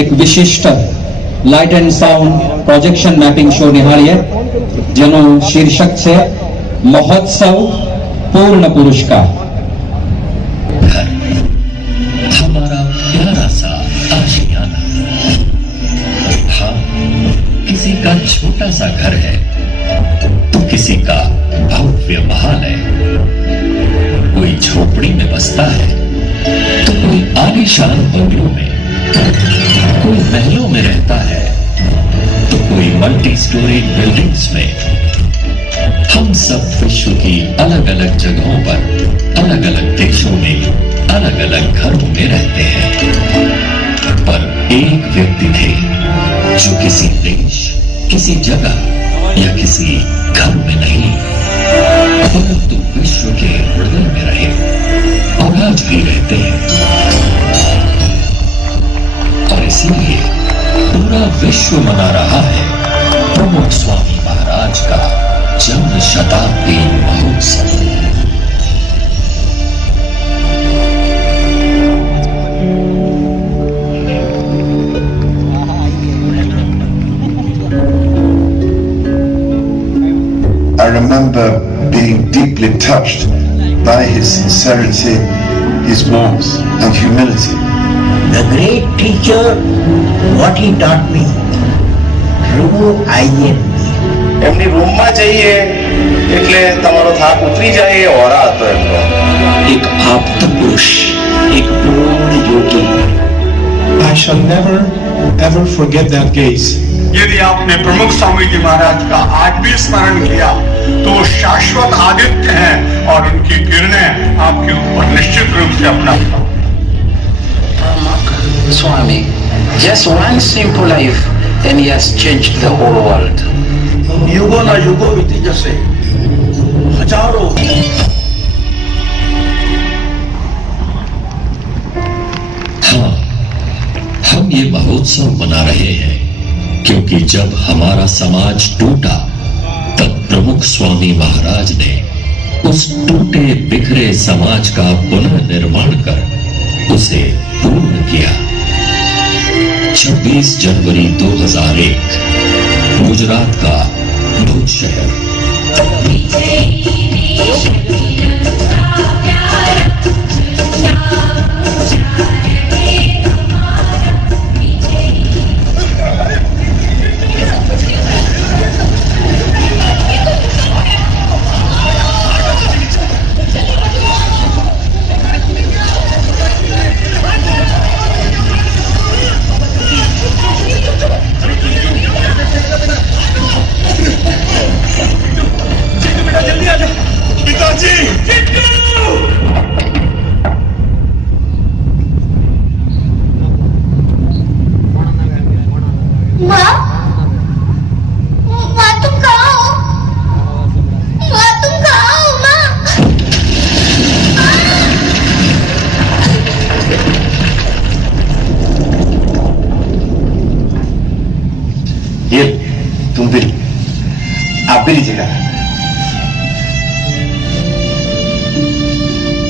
એક વિશિષ્ટ light and sound projection mapping show નિહાળીએ, જેનું શીર્ષક છે મહોત્સવ પૂર્ણ પુરસ્કાર। हमारा प्यारा सा आशियाना, हाँ, किसी का छोटा सा घर है तो किसी का भव्य महल है। कोई झोपड़ी में बसता है तो कोई आलीशान बंगलों में, कोई महलों में रहता है तो कोई मल्टी स्टोरी बिल्डिंग्स में। हम सब विश्व की अलग अलग जगहों पर, अलग अलग देशों में, अलग अलग घरों में रहते हैं, पर एक व्यक्ति थे जो किसी देश, किसी जगह या किसी घर में नहीं, परंतु विश्व के हृदय में रहे और आज भी रहते हैं। और इसीलिए पूरा विश्व मना रहा है प्रमुख स्वामी महाराज का जन्म शताब्दी महोत्सव। I remember being deeply touched by his sincerity, his warmth and humility. The great teacher, what he taught me, remove I and me. એમની રૂમમાં જઈએ એટલે તમારો થાક ઉતરી જાય એ ઓરા હતો એમનો। एक आप्त पुरुष, एक पूर्ण योगी। I shall never ever forget that gaze. यदि आपने प्रमुख स्वामी जी महाराज का आज भी स्मरण किया तो वो शाश्वत आदित्य हैं और उनकी किरणें आपके ऊपर निश्चित रूप से अपना Swami, just one simple life and he has changed the whole world. युगों ना युगों बीती जैसे हजारों। हाँ, हम ये महोत्सव मना रहे हैं क्योंकि जब हमारा समाज टूटा तब प्रमुख स्वामी महाराज ने उस टूटे बिखरे समाज का पुनर्निर्माण कर उसे पूर्ण किया। 26 जनवरी 2001 गुजरात का भुज शहर। ये तुम भी, आप भी लीजिएगा,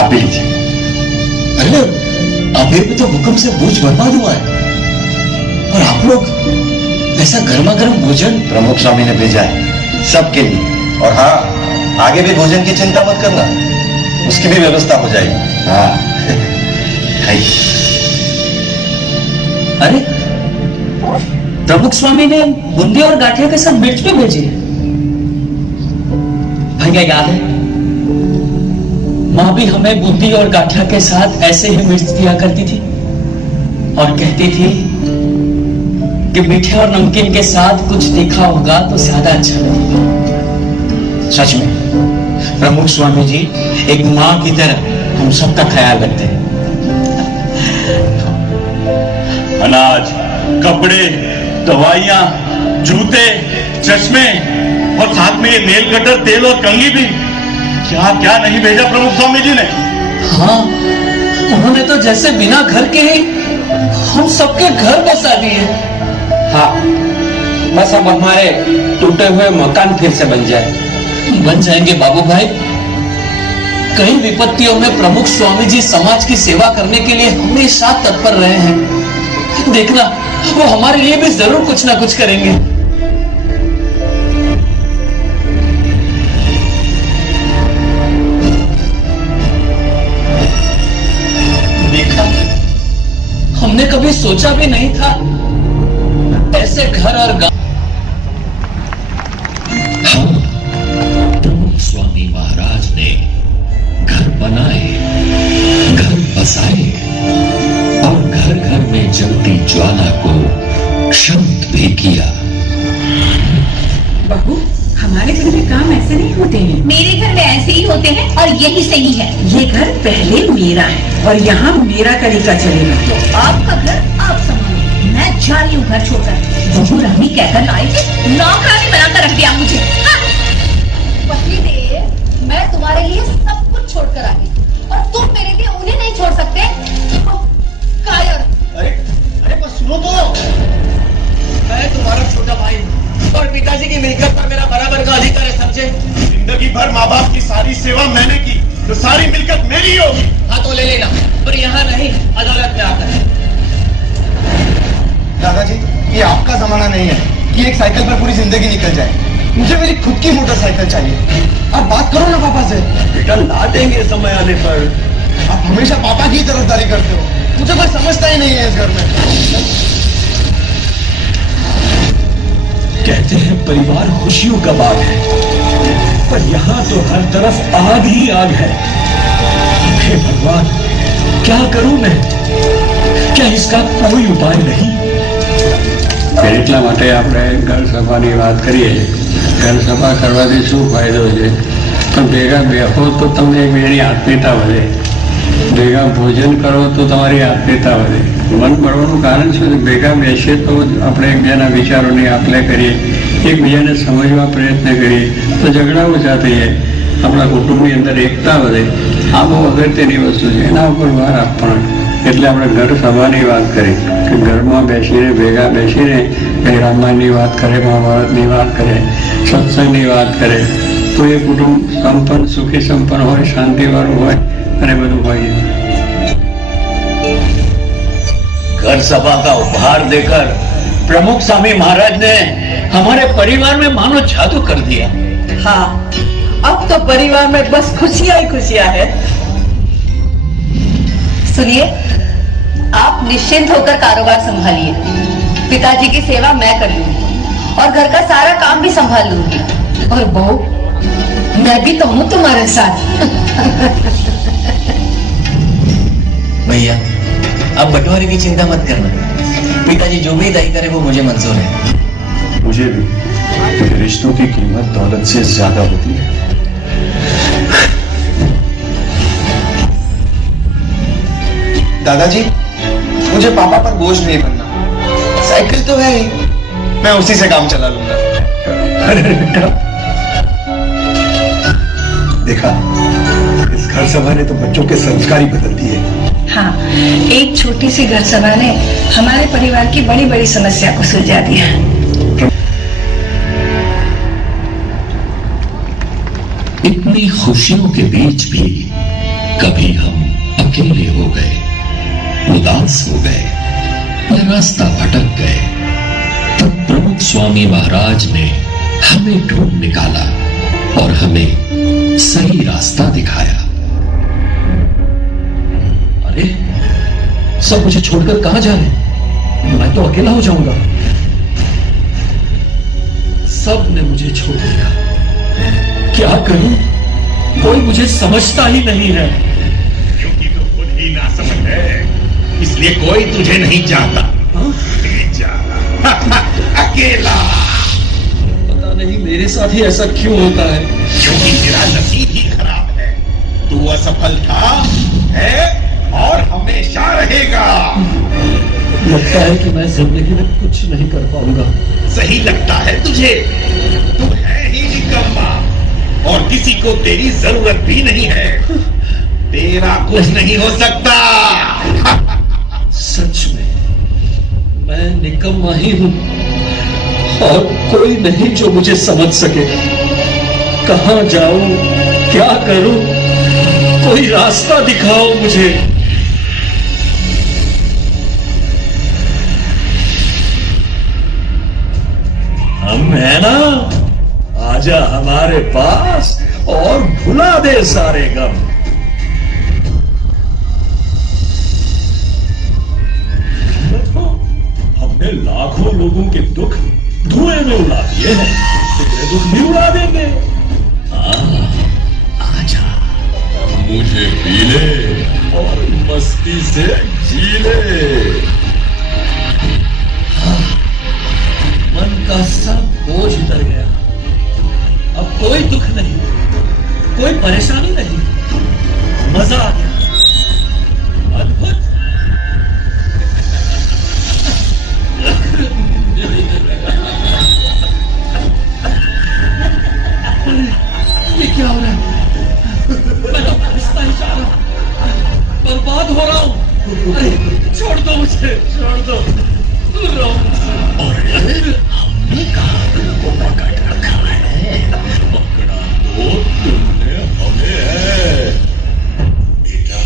आप भी लीजिए। अरे अभी भी तो भूकंप से भुज बर्बाद हुआ है और आप लोग ऐसा गर्मा गर्म भोजन। प्रमुख स्वामी ने भेजा है सबके लिए। और हाँ, आगे भी भोजन की चिंता मत करना, उसकी भी व्यवस्था हो जाएगी। हाँ खाइए। अरे प्रमुख स्वामी ने बूंदी और गाठिया के साथ मिर्च भी भेजी है। भाई क्या याद है, माँ भी हमें बूंदी और गाठिया के साथ ऐसे ही मिर्च दिया करती थी और कहती थी कि मीठे और नमकीन के साथ कुछ तीखा होगा तो ज्यादा अच्छा लगेगा। सच में प्रमुख स्वामी जी एक माँ की तरह हम सबका ख्याल रखते हैं। अनाज, कपड़े, दवाइयाँ, जूते, चश्मे और साथ में ये नेल कटर, तेल और कंघी भी। क्या क्या नहीं भेजा प्रमुख स्वामी जी ने। हाँ, उन्होंने तो जैसे बिना घर के ही हम सबके घर बसा दिए। हाँ, बस अब हमारे टूटे हुए मकान फिर से बन जाए। बन जाएंगे बाबू भाई। कई विपत्तियों में प्रमुख स्वामी जी समाज की सेवा करने के लिए हमेशा तत्पर रहे हैं। देखना वो हमारे लिए भी जरूर कुछ ना कुछ करेंगे। देखा, हमने कभी सोचा भी नहीं था ऐसे घर और गांव। हाँ, प्रमुख स्वामी महाराज ने घर बनाए, घर बसाए और घर घर में जलती ज्वाला को शांत भी किया। बहू, हमारे घर में काम ऐसे नहीं होते हैं। मेरे घर में ऐसे ही होते हैं और यही सही है। ये घर पहले मेरा है और यहाँ मेरा तरीका चलेगा। तो आपका घर आप संभालिए, मैं जा रही हूँ घर छोड़कर। बहू रानी कहकर लाई थी, नौकरानी बनाकर रख दिया मुझे। पत्नी देव, मैं तुम्हारे लिए सब कुछ छोड़कर आ गई और तुम मेरे लिए उन्हें नहीं छोड़ सकते। कायर। अरे बस सुनो तो। मैं तुम्हारा छोटा भाई और पिताजी की मिलकत पर मेरा बराबर का अधिकार है, समझे? जिंदगी भर माँ बाप की सारी सेवा मैंने की, तो सारी मिलकत मेरी होगी। हाँ तो ले लेना, पर यहाँ नहीं, अदालत में आकर। दादाजी, ये आपका जमाना नहीं है कि एक साइकिल पर पूरी जिंदगी निकल जाए। मुझे मेरी खुद की मोटरसाइकिल चाहिए। आप बात करो ना पापा से। बेटा ला देंगे समय आने पर। आप हमेशा पापा की तरफदारी करते हो, मुझे कोई समझता ही नहीं है इस घर में। कहते हैं परिवार खुशियों का बाग है, पर यहाँ तो हर तरफ आग ही आग है। हे भगवान, क्या करूं मैं? क्या इसका कोई उपाय नहीं? એટલા માટે આપણે ઘર સભાની વાત કરીએ। ઘર સભા કરવાથી શું ફાયદો છે? પણ ભેગા બેહો તો તમને એકબીજાની આત્મીયતા વધે, ભેગા ભોજન કરો તો તમારી આત્મીયતા વધે। મન મળવાનું કારણ શું છે? ભેગા બેસીએ તો આપણે એકબીજાના વિચારોની આપ-લે કરીએ, એકબીજાને સમજવા પ્રયત્ન કરીએ તો ઝઘડા ઓછા થઈ જાય, આપણા કુટુંબની અંદર એકતા વધે। આ બહુ અગત્યની વસ્તુ છે, એના ઉપર ભાર આપવાનો। એટલે આપણે ઘર સભાની વાત કરી કે ઘરમાં બેસીને ભેગા બેસીને રામાયણની વાત કરે, મહાભારતની વાત કરે, સત્સંગની વાત કરે તો એ કુટુંબ સંપન્ન, સુખી સંપન્ન હોય, શાંતિવાળું હોય અને બધું હોય। घर सभा का उपहार देकर प्रमुख स्वामी महाराज ने हमारे परिवार में मानो जादू कर दिया। हाँ, अब तो परिवार में बस खुशियाँ ही खुशियाँ है। सुनिए, आप निश्चिंत होकर कारोबार संभालिए। पिताजी की सेवा मैं कर लूंगी और घर का सारा काम भी संभाल लूंगी। और बहू, मैं भी तो हूँ तुम्हारे साथ। भैया, अब बंटवारे की चिंता मत करना। पिताजी जो भी तय करे वो मुझे मंजूर है। मुझे भी रिश्तों की कीमत दौलत से ज्यादा होती है। दादाजी, मुझे पापा पर बोझ नहीं बनना। साइकिल तो है ही, मैं उसी से काम चला लूंगा। अरे बेटा, देखा, इस घर सभा ने तो बच्चों के संस्कार ही बदल दिए। हाँ, एक छोटी सी घर सभा ने हमारे परिवार की बड़ी बड़ी समस्या को सुलझा दिया। इतनी खुशियों के बीच भी कभी हम अकेले हो गए, उदास हो गए या रास्ता भटक गए, तब प्रमुख स्वामी महाराज ने हमें ढूंढ निकाला और हमें सही रास्ता दिखाया। अरे, सब मुझे छोड़कर कहां जा रहे? मैं तो अकेला हो जाऊंगा। सब ने मुझे छोड़ दिया, क्या करूं? कोई मुझे समझता ही नहीं है। क्योंकि तू खुद ही ना समझ है, इसलिए कोई तुझे नहीं चाहता। नहीं चाहता। अकेला। पता नहीं मेरे साथ ही ऐसा क्यों होता है। क्योंकि तेरा नसीब ही खराब है। तू असफल था, है और हमेशा रहेगा। लगता है कि मैं जिंदगी में कुछ नहीं कर पाऊंगा। सही लगता है तुझे? तू है ही निकम्मा और किसी को तेरी जरूरत भी नहीं है। तेरा कुछ नहीं हो सकता। सच में मैं निकम्मा ही हूं और कोई नहीं जो मुझे समझ सके। कहां जाऊं, क्या करूं? कोई रास्ता दिखाओ मुझे। नैना, आजा हमारे पास और भुला दे सारे गम। देखो, हमने लाखों लोगों के दुख धुएं में उड़ा दिए हैं, तेरे दुख भी उड़ा देंगे। आजा, मुझे पी ले और मस्ती से जी ले। मन का सब बोझ उतर गया, अब कोई दुख नहीं, कोई परेशानी नहीं, मजा आ गया, अद्भुत। ये क्या हो रहा है? मैं तो फंसता ही जा रहा हूं, बर्बाद हो रहा हूं। अरे छोड़ दो मुझे, छोड़ दो, दूर रहो मुझसे। हमने कहा तुमको पकड़ रखा है, पकड़ा तो तुमने हमें है। बेटा,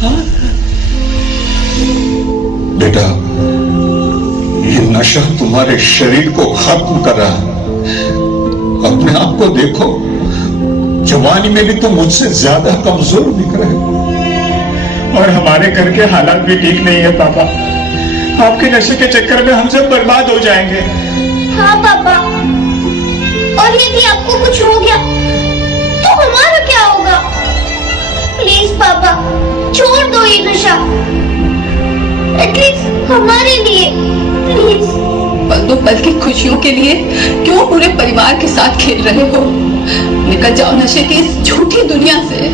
हाँ? बेटा, ये नशा तुम्हारे शरीर को खत्म कर रहा है। अपने आप को देखो, जवानी में भी तुम मुझसे ज्यादा कमजोर दिख रहे हो। और हमारे घर के हालात भी ठीक नहीं है पापा। आपके नशे के चक्कर में हम सब बर्बाद हो जाएंगे। हाँ पापा, और यदि आपको कुछ हो गया तो हमारा क्या होगा? प्लीज पापा, छोड़ दो ये नशा, एटलीस्ट हमारे लिए, प्लीज। पल दो पल की खुशियों के लिए क्यों पूरे परिवार के साथ खेल रहे हो? निकल जाओ नशे की इस झूठी दुनिया से।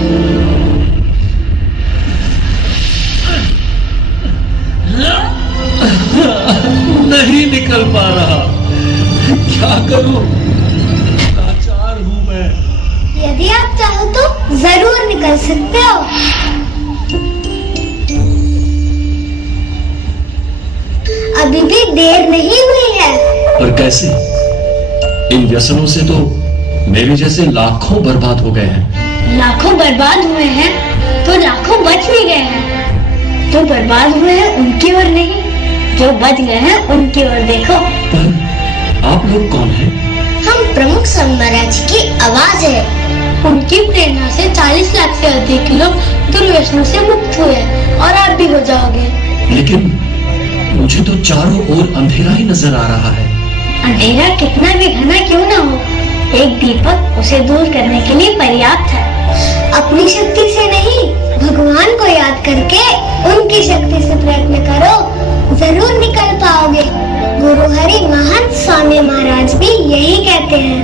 नहीं निकल पा रहा, क्या करूं? लाचार हूं मैं। यदि आप चाहो तो जरूर निकल सकते हो। अभी भी देर नहीं हुई है। पर कैसे? इन व्यसनों से तो मेरे जैसे लाखों बर्बाद हो गए हैं। लाखों बर्बाद हुए हैं तो लाखों बच भी गए हैं। जो बर्बाद हुए हैं उनकी ओर नहीं, जो बच गए हैं उनकी ओर देखो। पर आप लोग कौन हैं? हम प्रमुख संत महाराज की आवाज है। उनकी प्रेरणा से 40 लाख से अधिक लोग दुर्व्यसनों से मुक्त हुए और आप भी हो जाओगे। लेकिन मुझे तो चारों ओर अंधेरा ही नजर आ रहा है। अंधेरा कितना भी घना क्यों ना हो, एक दीपक उसे दूर करने के लिए पर्याप्त है। अपनी शक्ति से नहीं, भगवान को याद करके उनकी शक्ति से प्रयत्न करो, जरूर निकल पाओगे। गुरु हरि महंत स्वामी महाराज भी यही कहते हैं।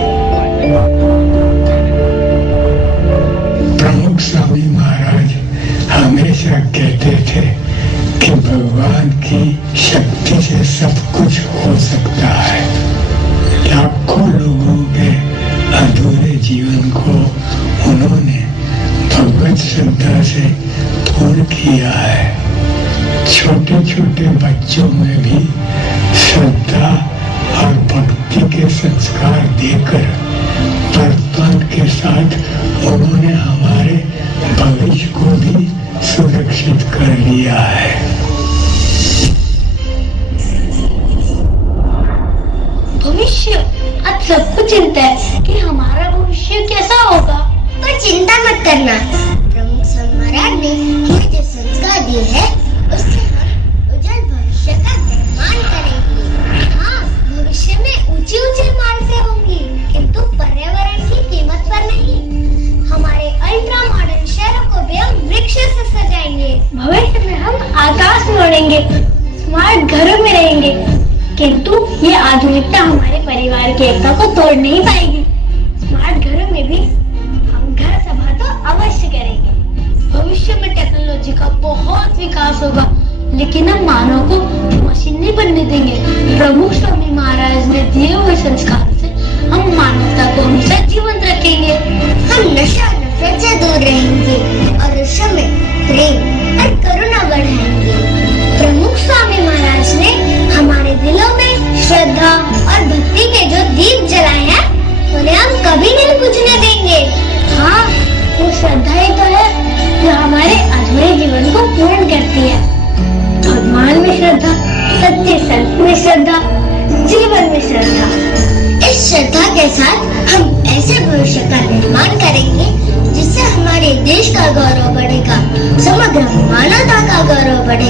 प्रमुख स्वामी महाराज हमेशा कहते थे कि भगवान की शक्ति से सब कुछ हो सकता है। लाखों लोगों के अधूरे जीवन को उन्होंने भगवत श्रद्धा से पूर्ण किया है। छोटे छोटे बच्चों में भी श्रद्धा और भक्ति के संस्कार देकर वर्तमान के साथ उन्होंने हमारे भविष्य को भी सुरक्षित कर लिया है। भविष्य, आज सबको चिंता है कि हमारा भविष्य कैसा होगा। पर चिंता मत करना, प्रमुख संत महाराज ने हमें जो संस्कार दिए हैं उससे हम उज्जवल भविष्य का निर्माण करेंगे। हाँ, भविष्य में ऊंची ऊंची इमारतें होंगी, किंतु पर्यावरण की कीमत पर नहीं। हमारे अल्ट्रा मॉडर्न शहरों को भी हम वृक्ष से सजाएंगे। भविष्य में हम आकाश में उड़ेंगे, स्मार्ट घरों में रहेंगे, किंतु ये आधुनिकता हमारे परिवार की एकता को तोड़ नहीं पाएगी। स्मार्ट घरों में भी हम घर सभा तो अवश्य करेंगे। भविष्य में टेक्नोलॉजी का बहुत विकास होगा, लेकिन हम मानव को मशीन नहीं बनने देंगे। प्रमुख स्वामी महाराज ने दिए हुए संस्कार से हम मानवता को हमेशा जीवंत रखेंगे। हम नशा नफरत से दूर रहेंगे और उस समय प्रेम और करुणा बढ़ाएंगे। प्रमुख स्वामी महाराज ने हमारे दिलों में श्रद्धा और भक्ति के जो दीप जलाए हैं उन्हें हम कभी नहीं बुझने देंगे। हाँ, वो श्रद्धा ही तो है जो हमारे अधूरे जीवन को पूर्ण करती है। भगवान में श्रद्धा, सच्चे संत में श्रद्धा, जीवन में श्रद्धा, इस साथ हम ऐसे भविष्य का निर्माण करेंगे जिससे हमारे देश का गौरव बढ़ेगा, समग्र मानवता का गौरव बढ़ेगा।